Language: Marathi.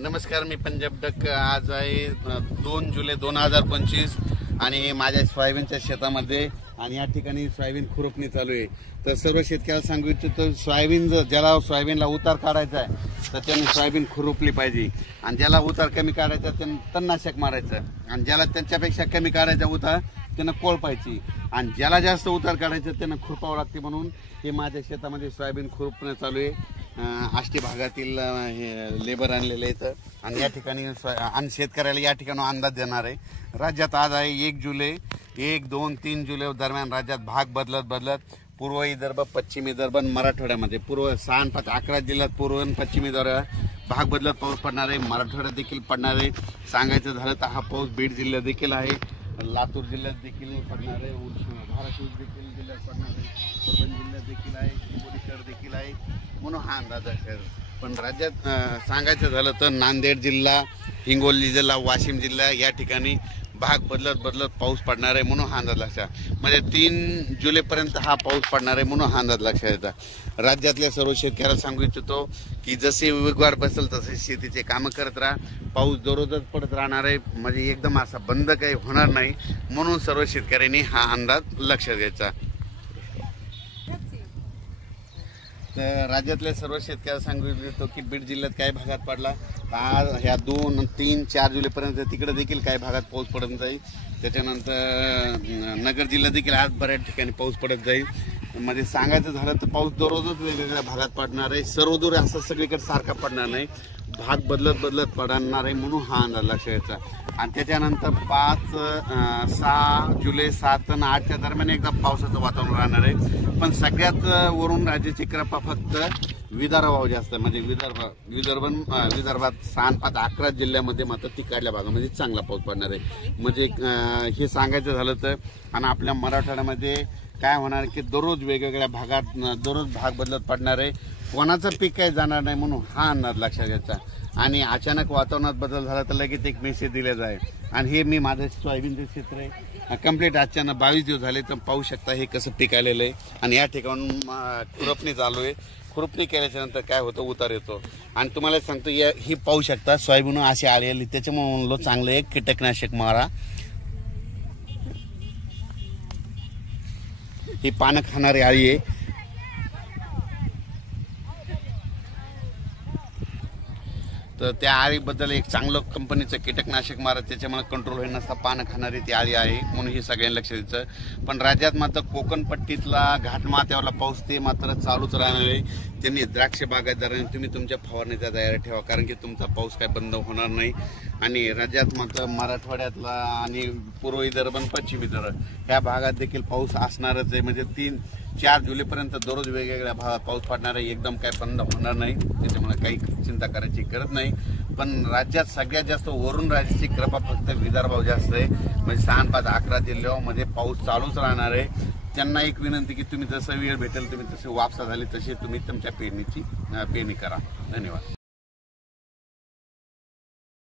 नमस्कार, मी पंजाब डक। आज आहे 2 जुलै 2025 आणि माझ्या सोयाबीनच्या शेतामध्ये आणि या ठिकाणी सोयाबीन खुरपणी चालू आहे। तर सर्व शेतकऱ्याला सांगू इच्छितो, सोयाबीन ज्याला सोयाबीनला उतार काढायचा आहे तर त्यांनी सोयाबीन खुरपली पाहिजे आणि ज्याला उतार कमी काढायचा त्यांनी तणनाशक मारायचं आणि ज्याला त्यांच्यापेक्षा कमी काढायचा उतार त्यांना कोळपायची आणि ज्याला जास्त उतार काढायचं त्यांना खुरपावं लागते। म्हणून हे माझ्या शेतामध्ये सोयाबीन खुरपणं चालू आहे। आष्टी भागातील लेबर आणलेले आहेत आणि या ठिकाणी आणि शेतकऱ्याला या ठिकाणी अंदाज देणार आहे। राज्यात आज आहे 1 जुलै 1, 2, 3 जुलै दरम्यान राज्यात भाग बदलत पूर्व विदर्भ, पश्चिम विदर्भ, मराठवाड्यामध्ये पूर्व 6 5 11 जिल्ह्यात पूर्व आणि पश्चिम विदर्भ भाग बदलत पाऊस पडणार आहे। मराठवाड्यात देखील पडणार आहे। सांगायचं झालं तर हा पाऊस बीड जिल्ह्यात देखील आहे, लातूर जिल्ह्यात देखील पडणार आहे, धाराशिव देखील जिल्ह्यात पडणार आहे, परभणी जिल्ह्यात देखील आहे, हिंगोली शहर देखील आहे। म्हणून हा अंदाज आहे। पण राज्यात सांगायचं झालं तर नांदेड जिल्हा, हिंगोली जिल्हा, वाशिम जिल्हा या ठिकाणी भाग बदलत पाऊस पडणार आहे। म्हणून हा अंदाज लक्षात म्हणजे 3 जुलैपर्यंत हा पाऊस पडणार आहे। म्हणून हा अंदाज लक्षात येतात। राज्यातल्या सर्व शेतकऱ्याला सांगू इच्छितो की जसे वेगवार बसेल तसे शेतीचे कामं करत राहा। पाऊस दररोजच पडत राहणार आहे, म्हणजे एकदम असा बंद काही होणार नाही। म्हणून सर्व शेतकऱ्यांनी हा अंदाज लक्षात घ्यायचा। तर राज्यातल्या सर्व शेतकऱ्याला सांगू इच्छितो की बीड जिल्ह्यात काही भागात पडला, आज ह्या 2, 3, 4 जुलैपर्यंत तिकडे देखील काही भागात पाऊस पडत जाईल। त्याच्यानंतर नगर जिल्ह्यात देखील आज बऱ्याच ठिकाणी पाऊस पडत जाईल। म्हणजे सांगायचं झालं तर पाऊस दररोजच वेगवेगळ्या भागात पडणार आहे, सर्वदूर असं सगळीकडे सारखा पडणार नाही, भाग बदलत पडणार आहे। म्हणून हा अंदाज लक्षात घ्यायचा। आणि त्याच्यानंतर 5, 6 जुलै 7 आणि 8च्या दरम्यान एकदा पावसाचं वातावरण राहणार आहे। पण सगळ्यात वरून राज्याची कृपा फक्त विदर्भावर जास्त, म्हणजे विदर्भात 6 5 11 जिल्ह्यामध्ये मात्र तिकडल्या भागामध्ये चांगला पाऊस पडणार आहे। म्हणजे हे सांगायचं झालं तर आणि आपल्या मराठवाड्यामध्ये काय होणार की दररोज वेगवेगळ्या भागात दररोज भाग बदलत पडणार आहे, कोणाचं पीक काही जाणार नाही। म्हणून हा अंदाज लक्षात घ्यायचा। आणि अचानक वातावरणात बदल झाला तर लगेच एक मेसेज दिला जाईल। आणि हे मी माझं सोयाबीनचे क्षेत्र आहे, कंप्लीट अचानक 22 दिवस झाले तर पाहू शकता हे कसं पीक आलेलं आहे। आणि या ठिकाणून खुरपणी चालू आहे। खुरपणी केल्याच्या नंतर काय होतं, उतार येतो। आणि तुम्हाला सांगतो ही पाहू शकता सोयाबीन अशी आलेली, त्याच्यामुळे म्हणलो चांगलं एक कीटकनाशक मारा। ही पानं खाणारी आळी आहे। तर त्या आळीबद्दल एक चांगलं कंपनीचं कीटकनाशक मारा, त्याच्यामुळे कंट्रोल होईल नसता पानं खाणारी ती आळी आहे। म्हणून हे सगळ्यांनी लक्ष द्यायचं। पण राज्यात मात्र कोकण पट्टीतला घाटमाथ्यावरला पाऊस ते मात्र चालूच राहणार आहे। त्यांनी द्राक्ष बागायतदारांनी तुम्ही तुमच्या फवारणीचा तयारी ठेवा, कारण की तुमचा पाऊस काय बंद होणार नाही। आणि राज्यात मात्र मराठवाड्यातला आणि पूर्व विदर्भ आणि पश्चिम विदर्भ ह्या भागात देखील पाऊस असणारच आहे। म्हणजे 3, 4 जुलैपर्यंत दररोज वेगवेगळ्या भागात पाऊस पडणार आहे, एकदम काय बंद होणार नाही। त्याच्यामुळे काही चिंता करायची गरज नाही। पण राज्यात सगळ्यात जास्त वरून राज्याची कृपा फक्त विदर्भावर जास्त आहे। म्हणजे 6 5 11 जिल्ह्यामध्ये पाऊस चालूच राहणार आहे। त्यांना एक विनंती की तुम्ही जसं वेळ भेटेल तुम्ही तसे वापसा झाली तसे तुम्ही तुमच्या पेरणी करा। धन्यवाद।